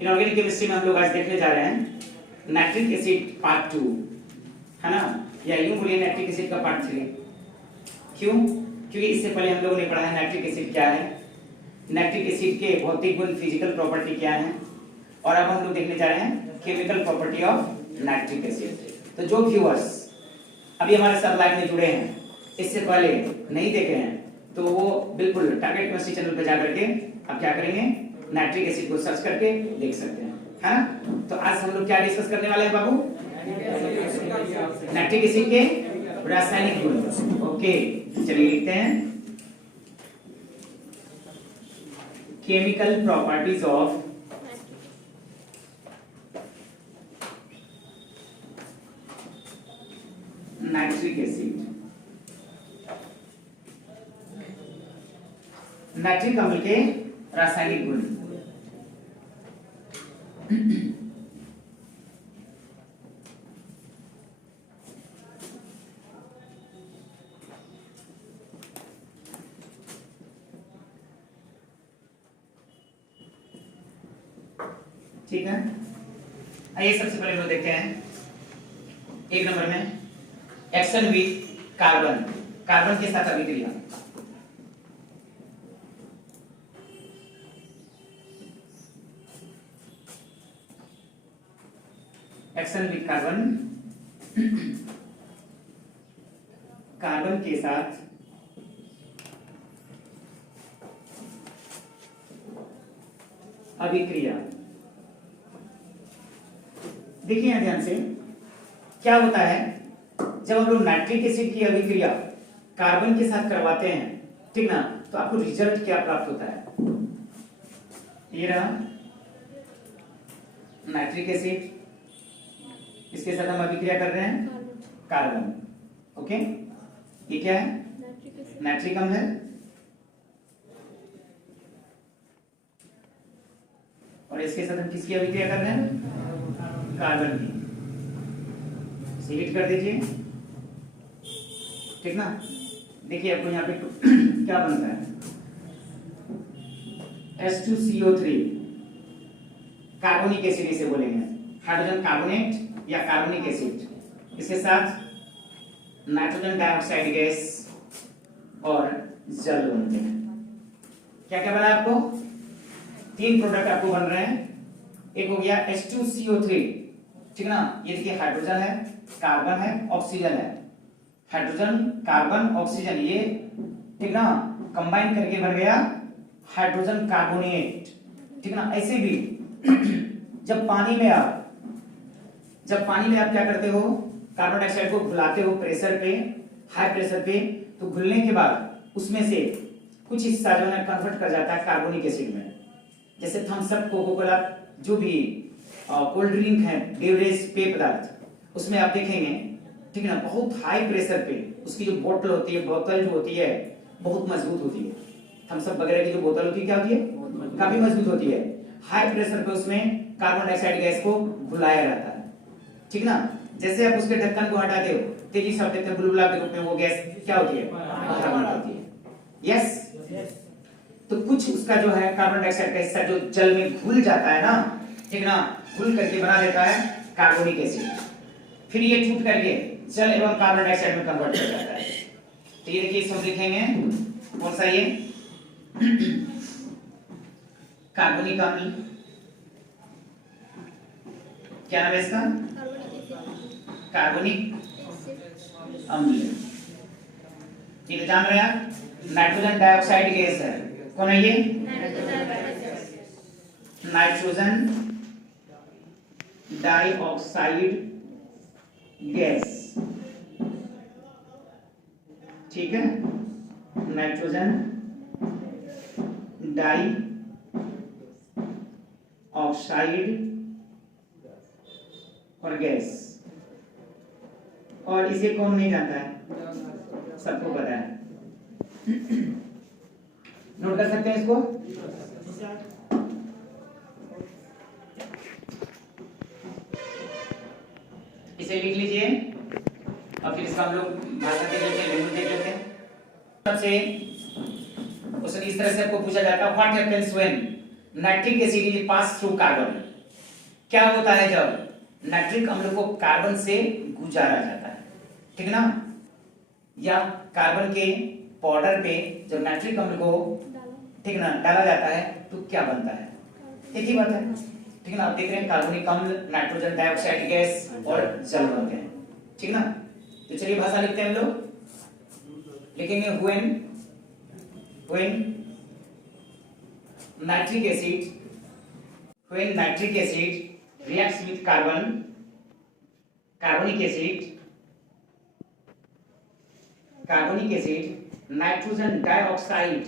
Inorganic chemistry में हम लोग आज देखने जा रहे हैं नाइट्रिक एसिड पार्ट 2, है ना, या यूं बोलिए नाइट्रिक एसिड का पार्ट 3। क्यों? क्योंकि इससे पहले हम लोगों ने पढ़ा है नाइट्रिक एसिड क्या है, नाइट्रिक एसिड के भौतिक गुण फिजिकल प्रॉपर्टी क्या है, और अब हम लोग देखने जा रहे हैं chemical property of nitric acid. तो जो व्यूअर्स अभी हमारे साथ लाइव में जुड़े हैं, इससे पहले नहीं देखे हैं, तो वो बिल्कुल टारगेट केमिस्ट्री चैनल पे जाकर के आप क्या करेंगे, नाइट्रिक एसिड को सर्च करके देख सकते हैं, है ना। तो आज हम लोग क्या डिस्कस करने वाले हैं बाबू, नाइट्रिक एसिड के रासायनिक गुण। ओके, चलिए लिखते हैं chemical properties of nitric acid. Nitric अम्ल के रासायनिक गुण। ठीक है, आइए सबसे पहले हम लोग देखते हैं एक नंबर में एक्शन विद कार्बन, कार्बन के साथ अभिक्रिया। एक्शन विद कार्बन, कार्बन के साथ अभिक्रिया। देखिए यहां ध्यान से, क्या होता है जब हम लोग नाइट्रिक एसिड की अभिक्रिया कार्बन के साथ करवाते हैं, ठीक ना, तो आपको रिजल्ट क्या प्राप्त होता है। ये रहा नाइट्रिक एसिड, इसके साथ हम अभिक्रिया कर रहे हैं कार्बन। ओके, ये क्या है, नाइट्रिक अम्ल है, और इसके साथ हम किसकी अभिक्रिया कर रहे हैं, कार्बन की। इसे हीट कर दीजिए, ठीक ना। देखिए आपको यहाँ पे क्या बनता है, H2CO3 कार्बोनिक एसिड इसे बोलेंगे, हाइड्रोजन कार्बोनेट या कार्बोनिक एसिड। इसके साथ नाइट्रोजन डाइऑक्साइड गैस और जल बनते हैं। क्या क्या बना आपको, तीन प्रोडक्ट आपको बन रहे हैं। एक हो गया H2CO3, ठीक ना, ये देखिए हाइड्रोजन है, कार्बन है, ऑक्सीजन है, हाइड्रोजन कार्बन ऑक्सीजन, ये ठीक ना कंबाइन करके बन गया हाइड्रोजन कार्बोनेट, ठीक ना। ऐसे भी जब पानी में आप क्या करते हो, कार्बन डाइऑक्साइड को घुलाते हो प्रेशर पे, हाई प्रेशर पे, तो घुलने के बाद उसमें से कुछ हिस्सा जो है कन्वर्ट कर जाता है कार्बोनिक एसिड में। जैसे थम्स अप, कोको कोला, जो भी कोल्ड ड्रिंक है, बेवरेज, पेय पदार्थ, उसमें आप देखेंगे, ठीक है ना, बहुत हाई प्रेशर पे उसकी जो बोतल होती है, बोतल जो होती है बहुत मजबूत होती है। थम्स अप वगैरह की जो बोतल होती है क्या होती है, काफी मजबूत होती है। हाई प्रेशर पे उसमें कार्बन डाइऑक्साइड गैस को घुलाया रहता है, ठीक ना। जैसे आप उसके ढक्कन को हटाते हो, तेजी से देखते हैं बुलबुला के रूप में वो गैस क्या होती है, बाहर निकलती है। यस, तो कुछ उसका जो है कार्बन डाइऑक्साइड का हिस्सा जो जल में घुल जाता है ना, ठीक ना, घुल करके बना देता है कार्बोनिक एसिड। फिर ये टूट करके जल एवं कार्बन डाइऑक्साइड में कन्वर्ट हो जाता है। तो ये देखिए, इसको लिखेंगे कौन सा, ये कार्बनिक अम्ल। क्या नाम है इसका, कार्बनिक अम्ल। ये तो जान रहे हैं आप, नाइट्रोजन डाइऑक्साइड गैस है, कौन है ये, नाइट्रोजन डाइऑक्साइड गैस, ठीक है, नाइट्रोजन डाई ऑक्साइड और गैस। और इसे कौन नहीं जानता है, सबको पता है। नोट कर सकते हैं इसको, इसे लिख लीजिए, और फिर इसका हम लोग भाषा देख लेते हैं, लैंग्वेज देख लेते हैं। सबसे क्वेश्चन इस तरह से आपको पूछा जाता है, what happens when nitric acid is pass through carbon. क्या होता है जब नाइट्रिक अम्ल को कार्बन से गुजारा जाता है, ठीक ना, या कार्बन के पाउडर पे जब नाइट्रिक अम्ल को, ठीक ना, डाला जाता है तो क्या बनता है, एक ही बात है, ठीक ना। आप देख रहे हैं कार्बनिक अम्ल, नाइट्रोजन डाइऑक्साइड गैस और जल बनते हैं, ठीक ना। तो चलिए भाषा लिखते हैं हम लोग, लिखेंगे when nitric acid reacts with carbonic acid, nitrogen dioxide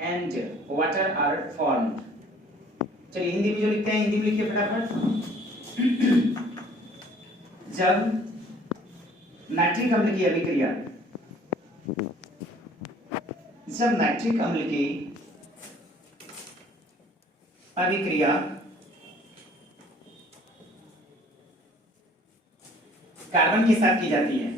and water are formed। चलिए हिंदी में जो लिखते हैं हिंदी में लिखिए फटाफट। जब नाइट्रिक अम्ल की अभिक्रिया, जब नाइट्रिक अम्ल की अभिक्रिया कार्बन के साथ की जाती है,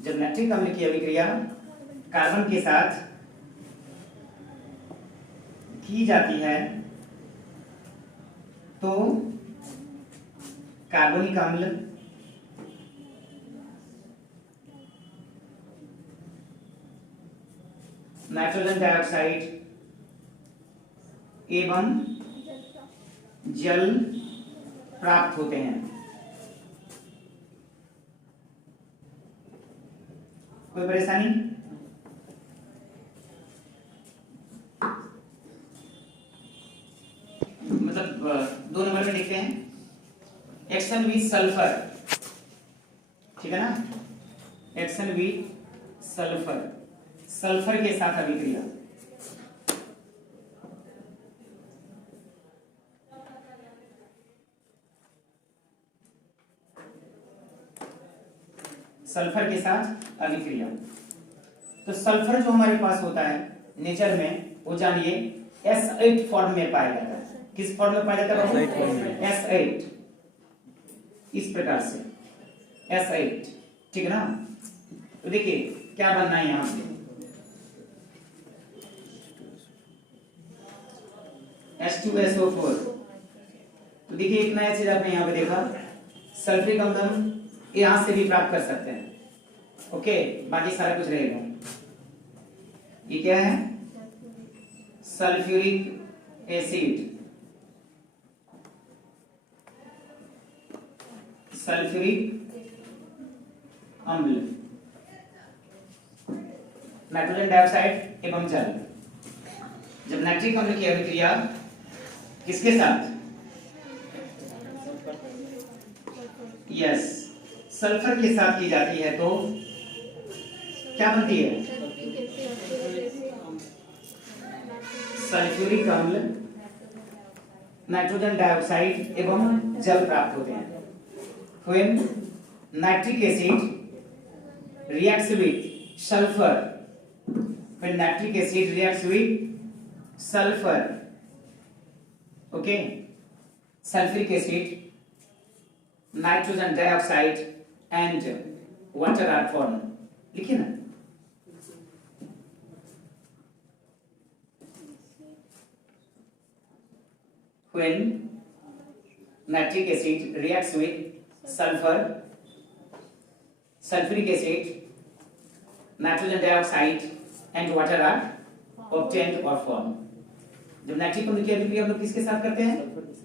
जब नाइट्रिक अम्ल की अभिक्रिया कार्बन के साथ की जाती है तो कार्बनिक अम्ल नाइट्रोजन डाइऑक्साइड एवं जल प्राप्त होते हैं। कोई परेशानी? मतलब 2 नंबर में लिखते हैं एक्शन विद सल्फर, ठीक है ना, एक्शन विद सल्फर, सल्फर के साथ अभिक्रिया, सल्फर के साथ अभिक्रिया। तो सल्फर जो हमारे पास होता है नेचर में, वो जानिए S8 फॉर्म में पाया जाता है। किस फॉर्म में पाया जाता है? S8, इस प्रकार से S8, ठीक है ना। तो देखिए क्या बनना है यहां पे, H2SO4। तो देखिए एक नया चीज आपने यहाँ पे देखा, सल्फ्रिक अम्ल यहां से भी प्राप्त कर सकते हैं, ओके, बाकी सारा कुछ रहेगा। ये क्या है? सल्फ्यूरिक एसिड, सल्फ्यूरिक अम्ल, नाइट्रोजन डाइऑक्साइड एवं जल। जब नाइट्रिक अम्ल की अभिक्रिया किसके साथ? यस, सल्फर के साथ की जाती है तो क्या बनती है? सल्फ्यूरिक अम्ल, नाइट्रोजन डाइऑक्साइड एवं जल प्राप्त होते हैं। When nitric acid reacts with sulfur, when nitric acid reacts with sulfur, okay, sulfuric acid, nitrogen dioxide and water are formed। लिखिए ना, when nitric acid reacts with sulfur, sulfuric acid, nitrogen dioxide and water are obtained or formed। जब nitric अम्ल की अभिक्रिया हम लोग किसके साथ करते हैं?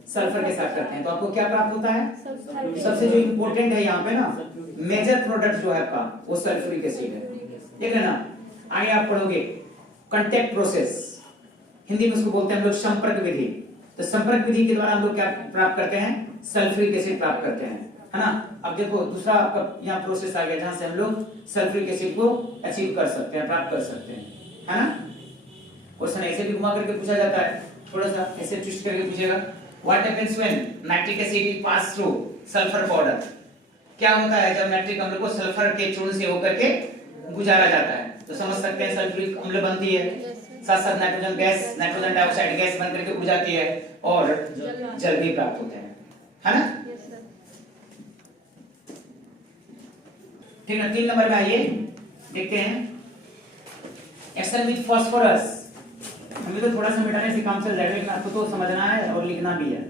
सल्फर के साथ करते हैं, तो आपको क्या प्राप्त होता है? सबसे जो इंपॉर्टेंट है यहाँ पे ना, मेजर प्रोडक्ट जो है आपका, वो सल्फ्यूरिक एसिड है, देख लेना। आगे आप पढ़ोगे कांटेक्ट प्रोसेस, हिंदी में उसको बोलते हैं हम लोग संपर्क विधि। तो संपर्क विधि के द्वारा हम लोग क्या प्राप्त करते हैं? सल्फ्यूरिक एसिड प्राप्त करते हैं, है ना। अब देखो दूसरा आपका यहाँ प्रोसेस आ गया जहां से हम लोग सल्फ्यूरिक एसिड को अचीव कर सकते हैं, प्राप्त कर सकते हैं, है ना। क्वेश्चन ऐसे भी घुमा करके पूछा जाता है, थोड़ा सा ऐसे ट्विस्ट करके पूछेगा, what happens when nitric acid is pass through sulphur powder. क्या होता है जब नाइट्रिक अम्ल को सल्फर के चूर्ण से होकर के गुजारा जाता है? तो समझ सकते हैं सल्फ्यूरिक अम्ल बनती है, साथ साथ nitrogen gas, nitrogen dioxide gas बन करके उड़ जाती है और जल भी प्राप्त होते हैं, है ना। ठीक है, 3 नंबर में आइए, देखते हैं एक्शन विद फास्फोरस। हमें तो थोड़ा सा मिटाने से काम चल जाएगा, लेकिन आपको तो समझना है और लिखना भी है।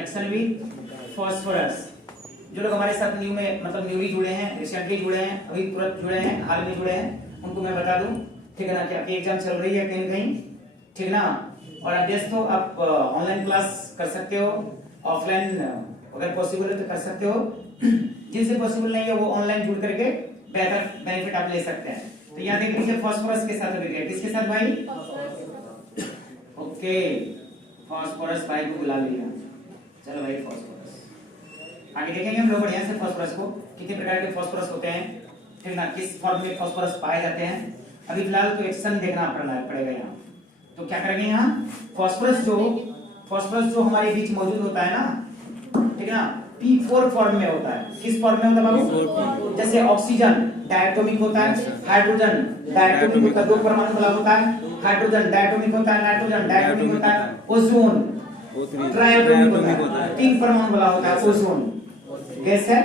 एक्शन विद फास्फोरस, जो लोग हमारे साथ न्यू में मतलब न्यूली जुड़े हैं, रिसेंटली जुड़े हैं, अभी तुरंत जुड़े हैं, हाल में जुड़े हैं, उनको मैं बता दूं, ठीक है ना, कि आपकी एग्जाम चल रही है कहीं कहीं, ठीक ना। और अभ्यास तो आप ऑनलाइन क्लास कर सकते हो, ऑफलाइन अगर पॉसिबल है तो कर सकते हो, जिनसे पॉसिबल नहीं है वो ऑनलाइन जुड़ करके बेहतर बेनिफिट आप ले सकते हैं। तो यहाँ देख लीजिए फास्फोरस के साथ अभी किसके साथ भाई? ओके, फास्फोरस भाई को बुला लिया। चलो भाई फास्फोरस आगे देखेंगे हम लोग बढ़िया से फास्फोरस को, कितने प्रकार के फास्फोरस होते हैं, फिर ना किस फॉर्म में फास्फोरस पाए जाते हैं। अभी फिलहाल तो एक्शन देखना पड़ेगा यहाँ। तो क्या करेंगे यहाँ, फास्फोरस जो हमारे बीच मौजूद होता है ना, ठीक है ना, P4 फॉर्म में होता है। किस फॉर्म में होता है बाबू? जैसे ऑक्सीजन डायटोमिक होता है, हाइड्रोजन डायटोमिक होता है, 2 परमाणु वाला होता है, हाइड्रोजन डायटोमिक होता है, नाइट्रोजन डायटोमिक होता है, ओजोन ट्राइटोमिक होता है, 3 परमाणु वाला होता है ओजोन गैस है,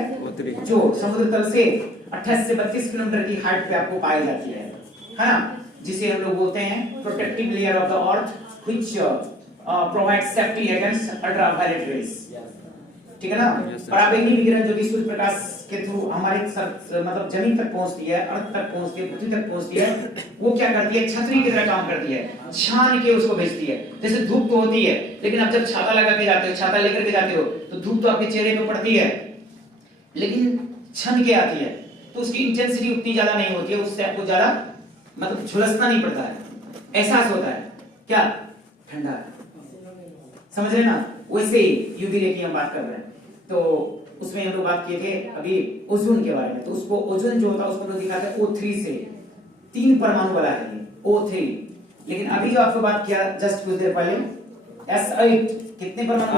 जो समुद्र तल से 28 से 32 किलोमीटर की हाइट पे आपको पाई जाती है ना, जिसे हम लोग बोलते हैं protective layer of the earth which provides safety against ultraviolet rays, ठीक है ना। पराबैंगनी विकिरण जो कि सूर्य प्रकाश के थ्रू हमारे मतलब जमीन तक पहुंचती है, अर्थ तक पहुंचती है, पृथ्वी तक पहुंचती है, वो क्या करती है, छतरी की तरह काम करती है, छान के उसको भेजती है। जैसे धूप तो होती है, लेकिन आप जब छाता लगा के जाते हो, छाता लेकर के जाते हो, तो धूप तो आपके चेहरे पे पड़ती है, लेकिन छन के आती है, तो उसकी इंटेंसिटी उतनी ज्यादा नहीं होती है, उससे आपको ज्यादा मतलब झुलसना नहीं पड़ता है, एहसास होता है क्या, ठंडा, समझ रहे ना। वैसे ही यूवी रे की हम बात कर रहे हैं, तो उसमें हम लोग बात किए थे अभी ओजोन के बारे में। तो उसको ओजोन जो होता है उसको हम लोग दिखाते हैं O3 से, 3 परमाणु वाला है ये O3। लेकिन अभी जो आपको बात किया जस्ट कुछ देर पहले S8 कितने परमाणु?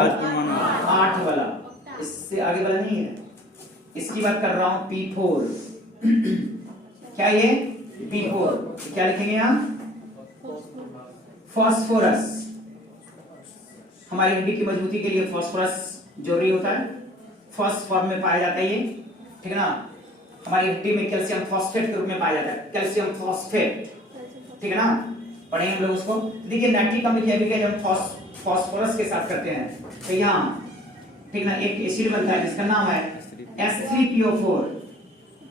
8 वाला, इससे आगे वाला नहीं है, इसकी बात कर रहा हूं P4। क्या ये P4, क्या लिखेंगे यहाँ, फास्फोरस। हमारी हड्डी की मजबूती के लिए फास्फोरस जरूरी होता है, फर्स्ट फॉर्म में पाया जाता है ये, ठीक है ना। हमारी हड्डी में कैल्शियम फॉस्फेट के रूप में पाया जाता है, कैल्शियम फॉस्फेट, ठीक है ना, पढ़ेंगे हम लोग उसको। देखिए नाइट्रिक अम्ल की अभिक्रिया जब फास्फोरस के साथ करते हैं तो यहाँ, ठीक ना, एक एसिड बनता है जिसका नाम है S3PO4।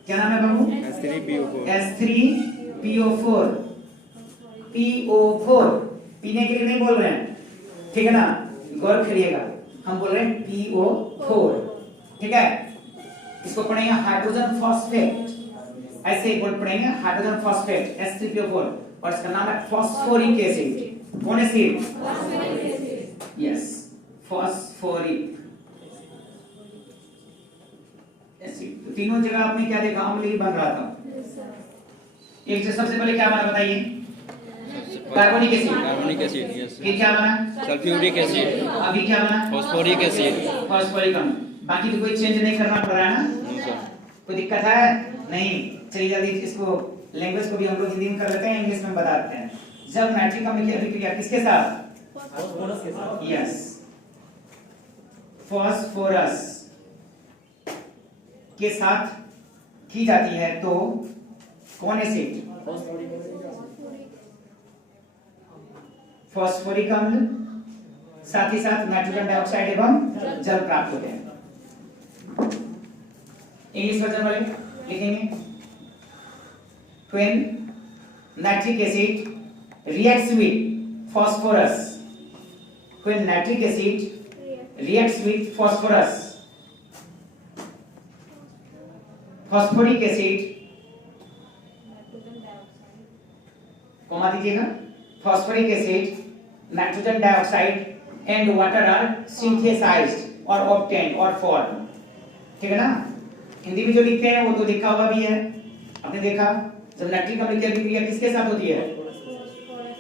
क्या नाम है बाबू? S3PO4। PO4 पीने के लिए नहीं बोल रहे हैं, ठीक है ना, गौर करिएगा, हम बोल रहे हैं PO4, ठीक है। इसको पढ़ेंगे हाइड्रोजन फॉस्फेट, ऐसे एक वर्ड पढ़ेंगे हाइड्रोजन फॉस्फेट S3PO4, और इसका नाम है फास्फोरिक एसिड। कौन एसिड? Yes, phosphoric acid. तो तीनों जगह आपने क्या देखा, अम्ल ही बन रहा था। एक से सबसे पहले क्या बना बताइए, कार्बोनिक एसिड, यस। फिर क्या बना, सल्फ्यूरिक एसिड, अभी क्या बना, फास्फोरिक एसिड, फास्फोरिक अम्ल। बाकी तो कोई चेंज नहीं करना पड़ रहा है ना, कोई दिक्कत है नहीं। चलिए जल्दी इसको लैंग्वेज को भी हम लोग हिंदी में कर लेते हैं, इंग्लिश में बताते हैं। जब नाइट्रिक अम्ल की अभिक्रिया किसके साथ, फास्फोरस के साथ, यस, फास्फोरस के साथ की जाती है तो कौन एसिड, फास्फोरिक अम्ल, साथ ही साथ नाइट्रोजन डाइऑक्साइड एवं जल प्राप्त होते हैं। इंग्लिश वर्जन वाले लिखेंगे, when nitric acid reacts with phosphorus, when nitric acid reacts with phosphorus, phosphoric acid, comma दीजिएगा, phosphoric acid, nitrogen dioxide and water are synthesized or obtained or formed, ठीक है ना। हिंदी में जो लिखते हैं वो तो लिखा हुआ भी है, आपने देखा। जब नाइट्रिक अम्ल की अभिक्रिया किसके साथ होती है,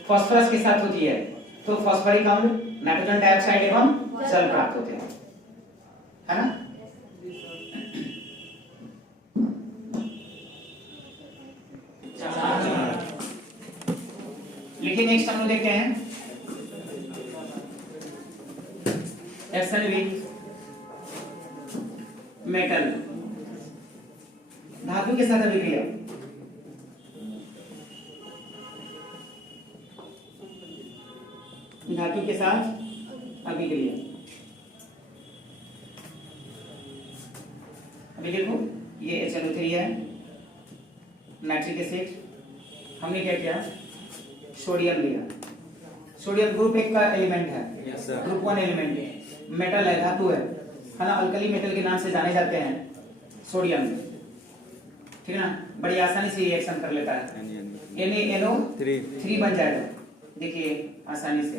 फास्फोरस के साथ होती है, तो फास्फोरिक अम्ल, नाइट्रोजन डाइऑक्साइड एवं जल प्राप्त होते हैं, है ना। लिखिए नेक्स्ट हम लोग देखते हैं एक्शन विद मेटल, धातु धातु के साथ अभिक्रिया, धातु के साथ अभिक्रिया। अभी देखो ये HNO3 है, नाइट्रिक एसिड, हमने क्या किया, सोडियम लिया। सोडियम ग्रुप 1 का एलिमेंट है, ग्रुप 1 एलिमेंट, मेटल है, धातु है ना, अल्कली मेटल के नाम से जाने जाते हैं सोडियम, ठीक है ना, बड़ी आसानी से रिएक्शन कर लेता है, NaNO3 बन जाएगा, देखिए आसानी से।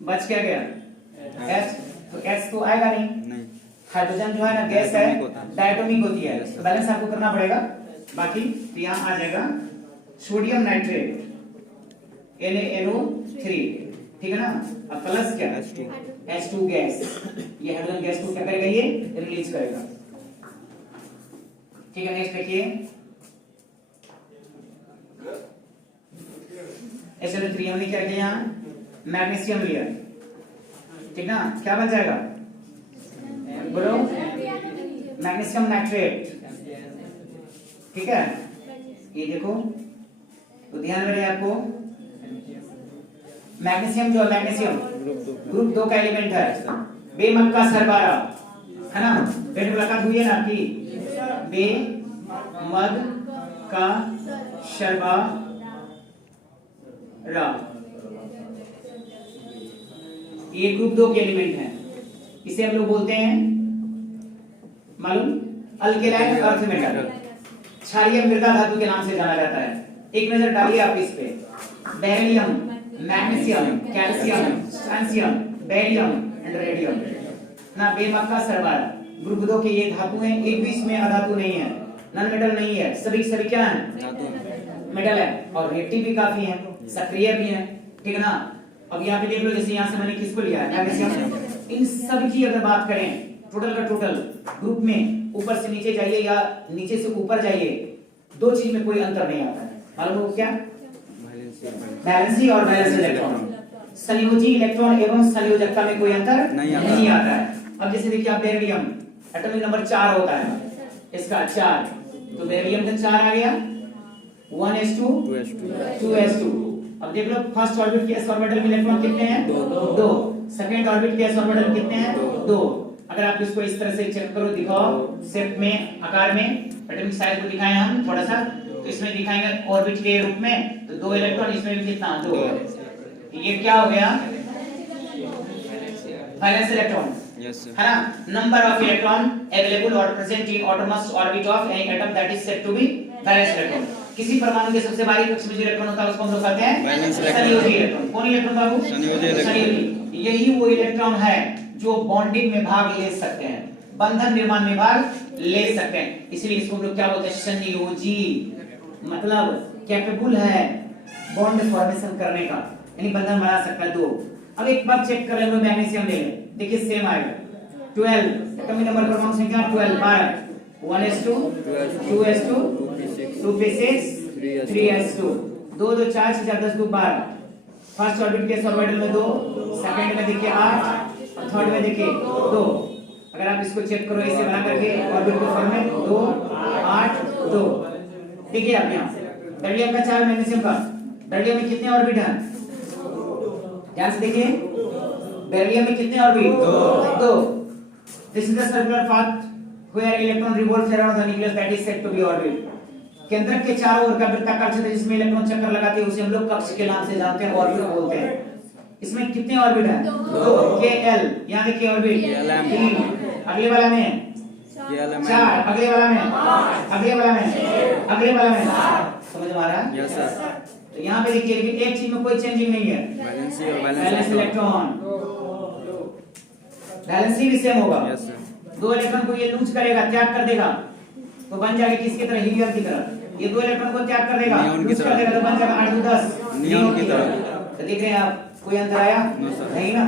बच क्या गया H, तो H तो आएगा नहीं, हाइड्रोजन जो है ना गैस है, डायटोमिक होती है, तो बैलेंस आपको करना पड़ेगा। बाकी तो यहाँ आ जाएगा सोडियम नाइट्रेट NaNO3, ठीक है ना। अब प्लस क्या H2 गैस, ये हाइड्रोजन गैस को क्या करेगा, ये रिलीज करेगा, ठीक है। नेक्स्ट देखिए HNO3 हमने क्या किया, यहाँ मैग्नीशियम लिया, ठीक ना, क्या बन जाएगा, बोलो, मैग्नीशियम नाइट्रेट, ठीक है। ये देखो तो ध्यान में रहे आपको, मैग्नीशियम जो है, मैग्नीशियम ग्रुप 2 का एलिमेंट है, बेमक्का सरबारा, है ना, पेट मुलाकात हुई है ना आपकी, बेमग का शर्बारा, ये ग्रुप 2 के एलिमेंट है, इसे हम लोग बोलते हैं मालूम, अल्केलाइन अर्थ मेटल, क्षारीय मृदा धातु के नाम से जाना जाता है। एक नजर डालिए आप इस पे, beryllium, magnesium, calcium, strontium, barium and radium ना, बेमक्का सरबारा, ग्रुप 2 के ये धातु हैं, एक भी इसमें अधातु नहीं है, नॉन मेटल नहीं है, सभी सभी क्या है, मेटल है, और रिएक्टिव भी काफी है, सक्रिय भी है, ठीक है ना। अब यहाँ पे देख लो, जैसे यहाँ से मैंने किसको लिया है, मैग्नीशियम, इन सब की अगर बात करें टोटल का टोटल ग्रुप में, ऊपर से नीचे जाइए या नीचे से ऊपर जाइए, दो चीज में कोई अंतर नहीं आता है, मालूम हो क्या, वैलेंसी और वैलेंस इलेक्ट्रॉन, संयोजी इलेक्ट्रॉन एवं संयोजकता में कोई अंतर नहीं आता है। अब जैसे देखिए आप बेरिलियम, एटॉमिक नंबर 4 होता है इसका, 4, तो बेरिलियम का 4 आ गया, 1s2 2s2। अब देख लो फर्स्ट ऑर्बिट के s ऑर्बिटल में इलेक्ट्रॉन कितने हैं, 2, सेकंड ऑर्बिट के s ऑर्बिटल में कितने हैं, 2। अगर आप इसको इस तरह से चेक करो, दिखाओ शेप में, आकार में, एटॉमिक साइज को दिखाएं हम थोड़ा सा, तो इसमें दिखाएंगे ऑर्बिट के रूप में, तो 2 इलेक्ट्रॉन, इसमें भी कितना, 2, ये क्या हो गया, वैलेंस इलेक्ट्रॉन, है ना। नंबर ऑफ इलेक्ट्रॉन अवेलेबल और present in atom's orbit of any atom that is said to be valence electron. किसी परमाणु के सबसे बाहरी कक्ष में जो इलेक्ट्रॉन होता है उसको हम लोग कहते हैं संयोजी इलेक्ट्रॉन। कौन इलेक्ट्रॉन बाबू, संयोजी। यही वो इलेक्ट्रॉन है जो बॉन्डिंग में भाग ले सकते हैं, बंधन निर्माण में भाग ले सकते हैं, इसलिए इसको हम लोग क्या बोलते हैं, संयोजी, मतलब कैपेबल है बॉन्ड फॉर्मेशन करने का, यानी बंधन बना सकता है 2। अब एक बार चेक कर लो, मैग्नीशियम ले लें, देखिए सेम आएगा, 12 एटॉमिक नंबर परमाणु संख्या 12 बार 1s2 2s2 2p6 3s2, 2 2 4 6 10 2 12, first orbit के ऑर्बिटल में 2, सेकंड में देखिए 8 और थर्ड में देखिए 2। अगर आप इसको चेक करो ऐसे बना करके ऑर्बिट के फॉर्म में 2 8 2, देखिए आप यहाँ बेरिलियम का 4, मैग्नीशियम का, बेरिलियम में कितने ऑर्बिट हैं, ध्यान से देखिए, बेरिलियम में कितने orbit, 2। This is the circular path where electron revolves around the nucleus that is said to be orbit। केंद्रक के चारों ओर का वृत्ताकार क्षेत्र जिसमें इलेक्ट्रॉन चक्कर लगाते हैं उसे हम लोग कक्ष के नाम से जानते हैं, ऑर्बिट बोलते हैं। इसमें कितने ऑर्बिट हैं, 2, KL, यहाँ देखिए ऑर्बिट 3, अगले वाला में 4, अगले वाला में, अगले वाला में, अगले वाला में, समझ में आ रहा है, यस सर। तो यहाँ पे देखिए लेकिन एक चीज में कोई चेंजिंग नहीं है, वैलेंस इलेक्ट्रॉन, वैलेंसी भी सेम होगा, यस सर। 2 इलेक्ट्रॉन को ये लूज करेगा, त्याग कर देगा, तो बन जाएगा किसकी तरह, हीलियम की तरह। ये 2 इलेक्ट्रॉन को त्याग कर देगा, लूज कर देगा, तो बन जाएगा 8 2 10 नियॉन की तरह। तो देख रहे हैं आप, कोई अंतर आया नहीं ना।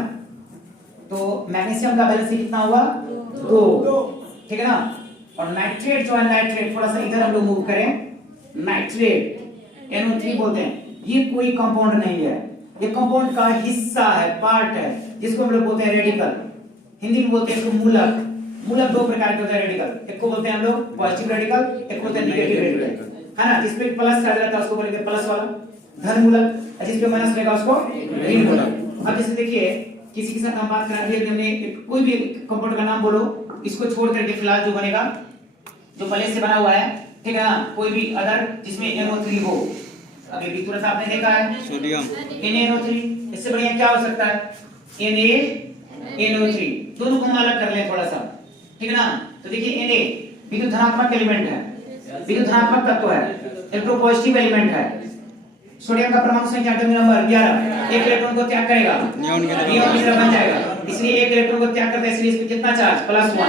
तो मैग्नीशियम का वैलेंसी कितना हुआ, 2, ठीक है ना। और नाइट्रेट जो है, नाइट्रेट थोड़ा सा इधर हम लोग मूव करें, नाइट्रेट NO3 बोलते हैं, ये कोई कंपाउंड नहीं है, ये कंपाउंड का हिस्सा है, पार्ट है, जिसको हम लोग बोलते हैं रेडिकल, हिंदी में बोलते हैं इसको मूलक, मूलक दो प्रकार के होते हैं रेडिकल, एक को बोलते हैं हम लोग पॉजिटिव रेडिकल, एक को बोलते हैं नेगेटिव रेडिकल, है ना। जिस पे प्लस चार्ज रहता है उसको बोलेंगे प्लस वाला धन मूलक, और जिस पे माइनस रहेगा उसको ऋण मूलक। अब जैसे देखिए किसी के साथ हम बात कर रहे हैं, हमने कोई भी कंपाउंड का नाम बोलो, इसको छोड़ करके फिलहाल जो बनेगा जो पहले से बना हुआ है, ठीक है ना, कोई भी अदर जिसमें NO3 हो। अभी भी तुरंत आपने देखा है सोडियम NaNO3, इससे बढ़िया क्या हो सकता है NaNO3, दोनों को हम अलग कर लें थोड़ा सा, ठीक है ना। तो देखिए Na विद्युत धनात्मक एलिमेंट है, विद्युत धनात्मक तत्व है, इलेक्ट्रोपॉजिटिव एलिमेंट है। सोडियम का परमाणु संख्या एटॉमिक नंबर 11, एक इलेक्ट्रॉन को त्याग करेगा, नियॉन की तरह बन जाएगा, इसलिए एक इलेक्ट्रॉन को त्याग करता है, इसलिए इस पे कितना चार्ज +1,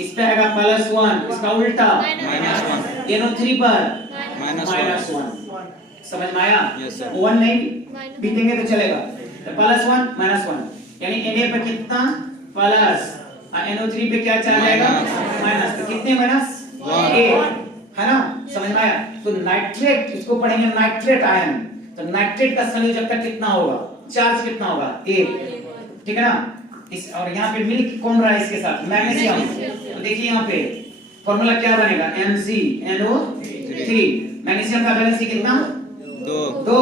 इस पे आएगा +1, इसका उल्टा -1, NO3 पर -1। समझ में आया? 1 नहीं भी देंगे तो चलेगा, तो +1 -1 यानी Na पे कितना प्लस, NO3 पे क्या चार्ज आएगा माइनस, तो कितने माइनस 1, है ना। समझ में आया? तो नाइट्रेट, इसको पढ़ेंगे नाइट्रेट आयन, तो नाइट्रेट का संयोजकता कितना होगा, चार्ज कितना होगा 1, ठीक है ना। इस और यहाँ पे मिल्क कौन रहा है इसके साथ मैग्नीशियम, तो देखिए यहाँ पे फॉर्मूला क्या बनेगा MgNO3, मैग्नीशियम का वैलेंसी कितना 2,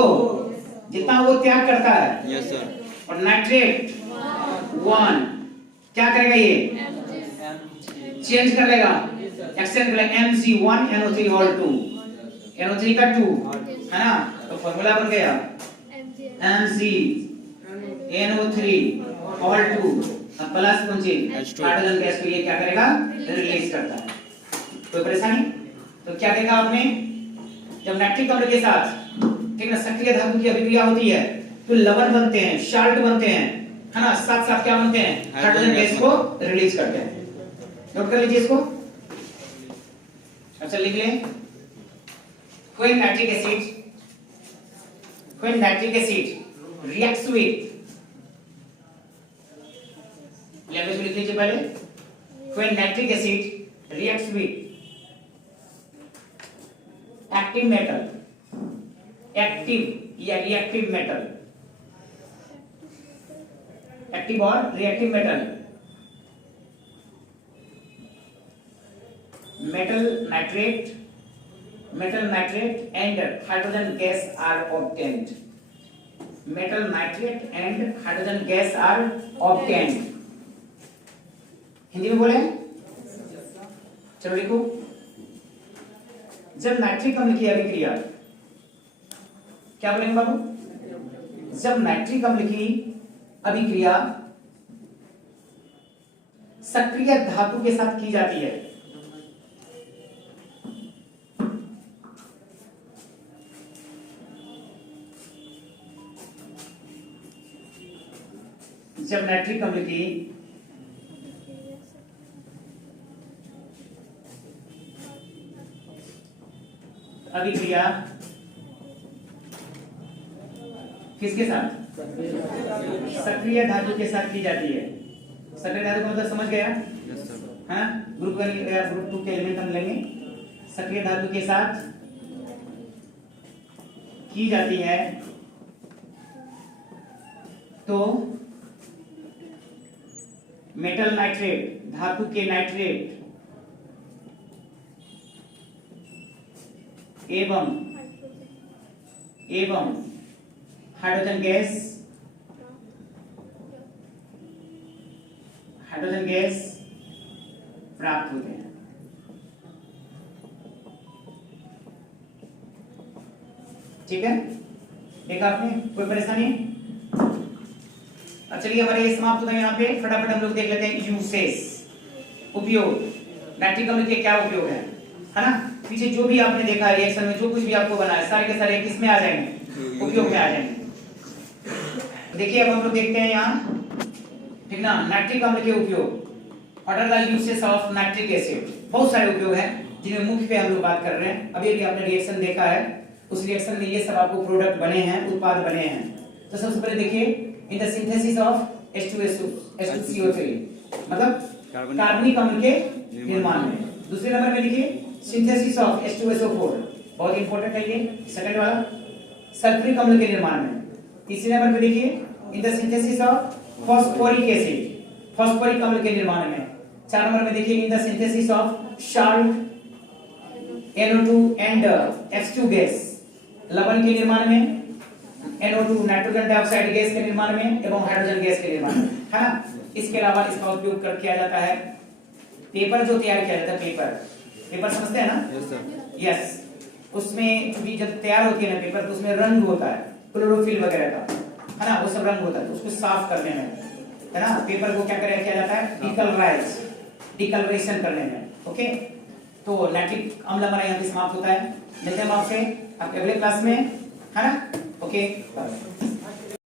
जितना वो त्याग करता है, यस सर, और नाइट्रेट 1 क्या करेगा, ये चेंज कर लेगा, एक्सचेंज कर लेगा, Mg1NO3 होल 2, NO3 का 2, है ना। तो फॉर्मूला बन गया MgNO3 होल 2, अब प्लस पहुंचे हाइड्रोजन गैस को ये क्या करेगा रिलीज करता है। कोई परेशानी? तो क्या देखा आपने, जब नाइट्रिक अम्ल के साथ, ठीक है, सक्रिय धातु की अभिक्रिया होती है तो लवण बनते हैं, साल्ट बनते हैं, है ना, साथ साथ क्या बनते हैं हाइड्रोजन गैस को रिलीज करते हैं। नोट कर लीजिए इसको, अच्छा लिख लें, when nitric acid reacts with, language में लिख लीजिए पहले, when nitric acid reacts with active metal, active या रिएक्टिव मेटल, एक्टिव और reactive metal, metal nitrate and hydrogen gas are obtained, metal nitrate and hydrogen gas are obtained। Hindi में बोले, चलो लिखो, जब नाइट्रिक अम्ल की अभिक्रिया, क्या बोलेंगे बाबू, जब नाइट्रिक अम्ल की अभिक्रिया सक्रिय धातु के साथ की जाती है, जब नाइट्रिक अम्ल की अभिक्रिया किसके साथ, सक्रिय धातु के साथ की जाती है, सक्रिय धातु का मतलब समझ गया, हाँ, ग्रुप 1 या ग्रुप 2 के एलिमेंट हम लेंगे, सक्रिय धातु के साथ की जाती है तो मेटल नाइट्रेट, धातु के नाइट्रेट एवं हाइड्रोजन गैस प्राप्त होते हैं। ठीक है, देखा आपने, कोई परेशानी? चलिए हमारे ये समाप्त होता है यहाँ पे, फटाफट हम लोग देख लेते हैं यूसेज, उपयोग, नाइट्रिक अम्ल के क्या उपयोग है ना। पीछे जो भी आपने देखा रिएक्शन में, जो कुछ भी आपको बना है, सारे के सारे किस में आ जाएंगे, उपयोग में आ जाएंगे। देखिए अब हम लोग देखते हैं यहाँ, ठीक ना, नाइट्रिक अम्ल के उपयोग, what are the usage of nitric acid. बहुत सारे उपयोग हैं जिनमें मुख्य पे हम लोग बात कर रहे हैं। अभी आपने रिएक्शन देखा है, उस रिएक्शन में ये सब आपको प्रोडक्ट बने हैं, उत्पाद बने हैं। तो सबसे पहले देखिए, in the synthesis of H2CO3, मतलब कार्बनिक अम्ल के निर्माण में। दूसरे नंबर में देखिए सिंथेसिस ऑफ H2SO4, बहुत इंपॉर्टेंट है ये, सेकंड वाला, सल्फ्यूरिक अम्ल के निर्माण में। तीसरे नंबर पे देखिए in the synthesis of phosphoric acid, phosphoric अम्ल के निर्माण में। 4 नंबर में देखिए in the synthesis of salt NO2 and H2 gas, लवण के निर्माण में, NO2 नाइट्रोजन डाइऑक्साइड गैस के निर्माण में एवं हाइड्रोजन गैस के निर्माण में, है ना। इसके अलावा इसका उपयोग कर किया जाता है पेपर जो तैयार किया जाता है, पेपर समझते हैं ना? Yes sir. यस, उसमें भी जब तैयार होती है ना पेपर तो उसमें रंग होता है क्लोरोफिल वगैरह का, है ना, वो सब रंग होता है, तो उसको साफ करने में, है ना, पेपर को क्या किया जाता है, डिकलरेशन करने में। ओके, तो लैक्टिक अम्ल हमारा यहाँ पे समाप्त होता है। मिलते हैं हम आपसे आपके अगले क्लास में, है ना। ओके।